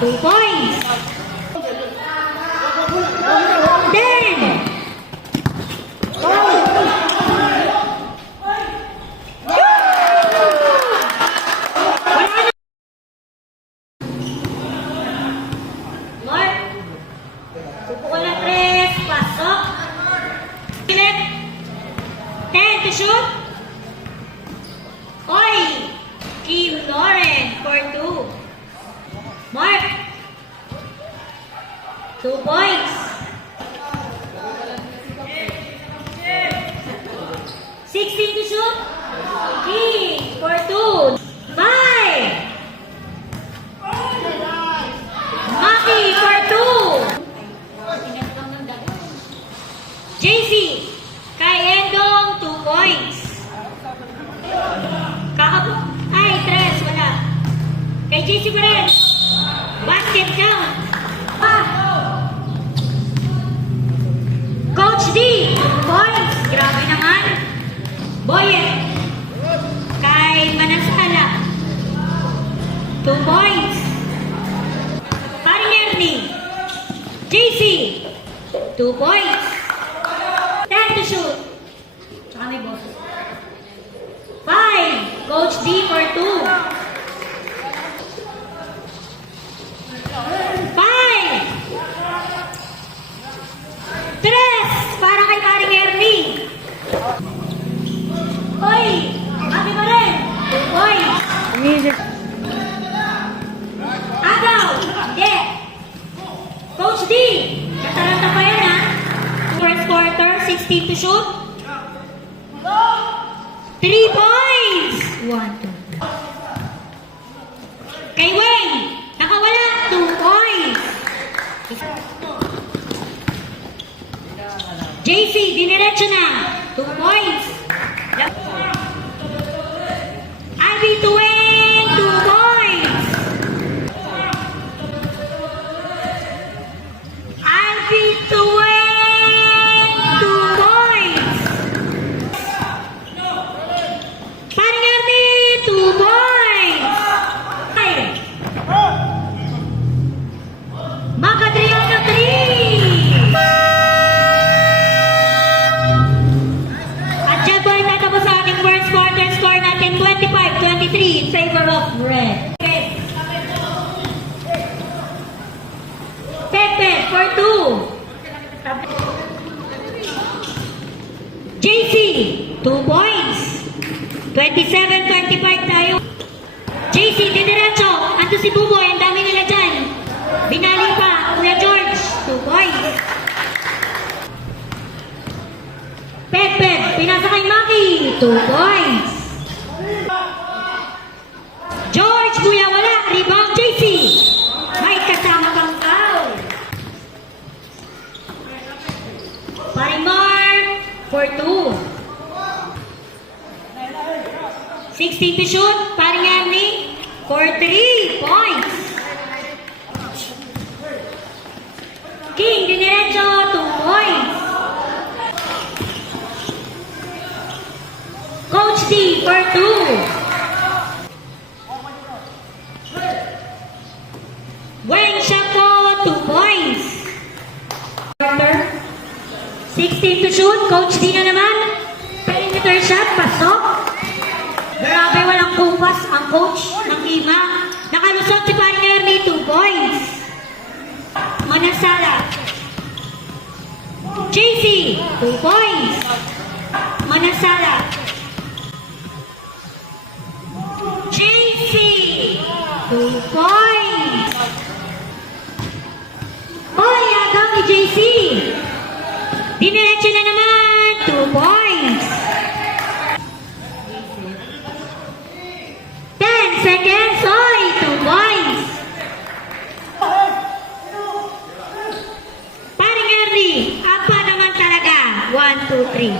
2 points. 10. Mark. Pupuko na 3. Pasok. 10 to shoot. Oy! Kim Lauren for 2. Mark. 2 points. 16 to shoot. Kim for 2. 5. Maki for 2. JC. Kay Endong 2 points. Ay, 3. Wala. Kay JC pa rin. Basket count. Coach D. 2 points. Grabe naman. Boyet. Kay Manasala. 2 points. Paring Ernie. JC. 2 points. 10 to shoot. Tsaka may boses. 5. Coach D for 2. 5. 3. Para kay Paring Ernie. Oy! Maki pa rin. 2 points. Agaw. Hindi. Coach D. Kataranta pa yan ha. First quarter, 16 to shoot. 3 points. 1, 2. Kay Wayne. Nakawala. 2 points. JC. Diniretso na. 2 points. Ivy to win. 2 points. Ivy to win. 2 points. Paring Ernie. 2 points. Makadriyan na 3. At dyan po ay tatapos sa ating first quarter score natin 25-23 in favor of Red. Pepe for 2. JC, 2 points. 27-25 tayo. JC, diniretso. Ando si Buboy, ang dami nila dyan. Binali pa, Kuya George, 2 points. Pepe, pinasa kay Maki, 2 points. George, Kuya wala, rebound JC. May kasama kang foul. Parimar for 2. 16 to shoot, Paring Ernie for 3 points. King, diniretso, 2 points. Coach D for 2. Wayne Chapo, 2 points. 16 to shoot, Coach D na naman. Perimeter shot, pasok. Grabe, walang kumpas ang coach ng Ima. Nakalusot si Paring Ernie, 2 points. Manasala. JC, 2 points. Manasala. JC, 2 points. Oy, agaw ni JC. Diniretso na naman, 2 points. 10 seconds, oy, 2 points. Paring Ernie, apa naman talaga. 1, 2, 3.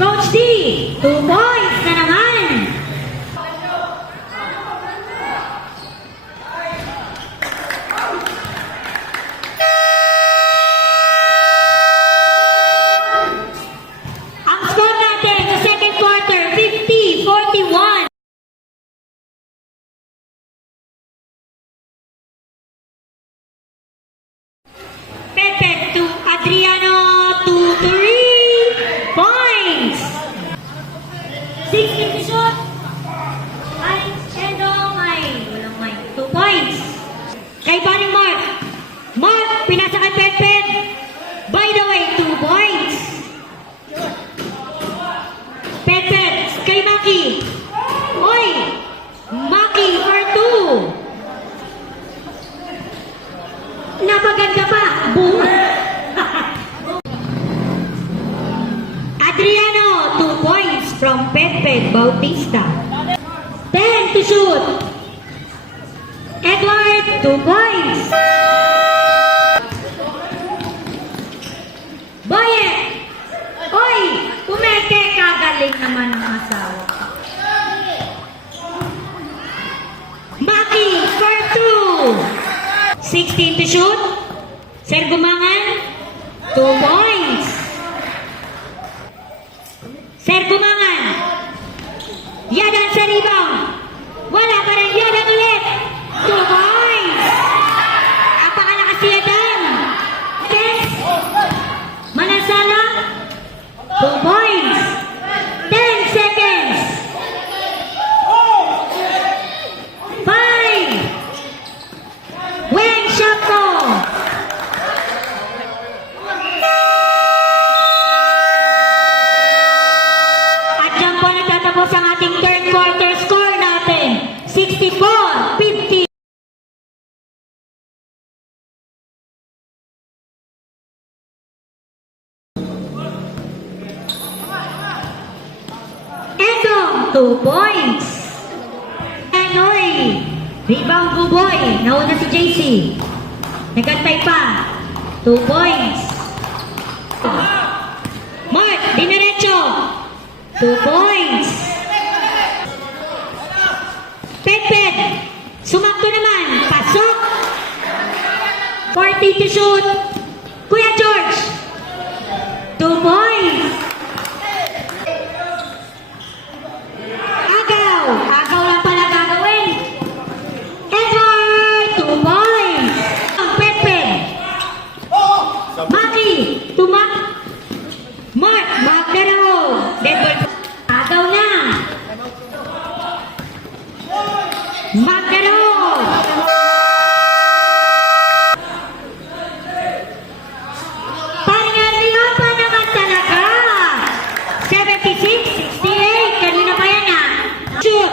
Coach D, 2 points na naman. Bautista. 10 to shoot. Edward, 2 points. Boye! Oy! Pumeke ka, galing naman ang asawa. Maki, for 2. 16 to shoot. Sir Gumangan, 2 points. Sir Gumangan. Yadan sa rebound. Wala pa rin Yadan ulit. 2 points. Apakalakas si Yadan. Yes. Manasala. 2 points. 10 seconds. 5. Wen Shako. At dyan po nagtatapos ang ating third quarter score natin. 64-50. Edong, 2 points. Anoy. Rebound Buboy. Nauna si JC. Nagantay pa. 2 points. Mark, diniretso. 2 points. Pet. Sumakto naman. Pasok. 40 to shoot. Kuya George. 2 points. Agaw. Agaw lang pala gagawin. Edward. 2 points. Pet. Maki. Tumak. Mark. Magdaro. Dead ball. Agaw na. Magdaro. Pangyarihan pa naman talaga. 76-68. Kanina pa yan ah. Shoot.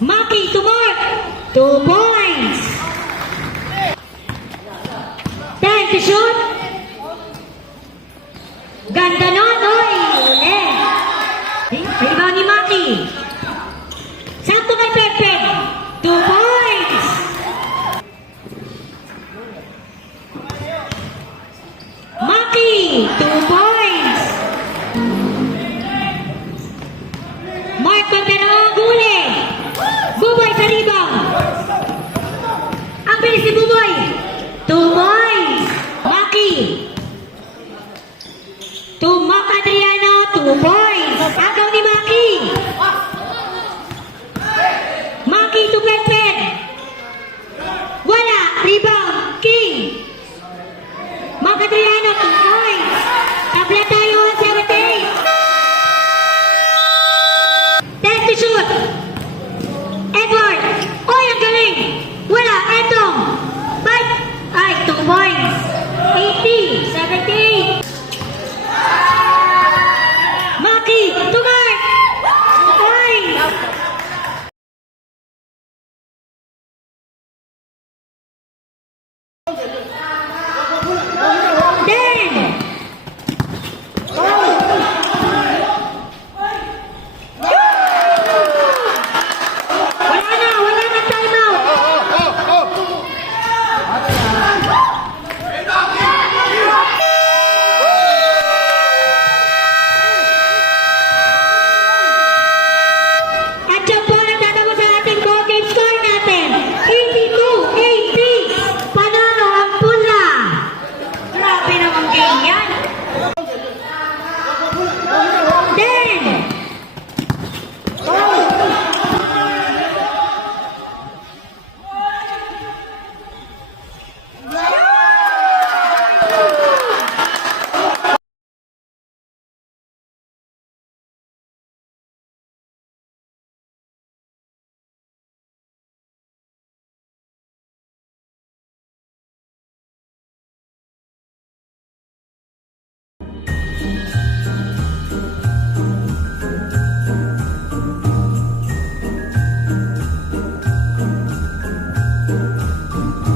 Maki to Mark. 2 points. 10 to shoot. Ganda nun, oy. Uli. Rebound ni Maki. Sakto kay Pepe. 2 points. Maki. 2 points. Mark Contero, guli. Buboy sa rebound. Ang bilis ni Buboy. 2 points. Maki. To Mac Adriano, 2 points. Agaw ni Maki. Maki to Pepe. Wala. Rebound. King. Mac Adriano, 2 points. Tabla tayo, 78. 10 to shoot. Edward. Oy, ang galing. Wala. Etong. Bite. Ay, 2 points. 80. 78. Maki, to Mark! Points!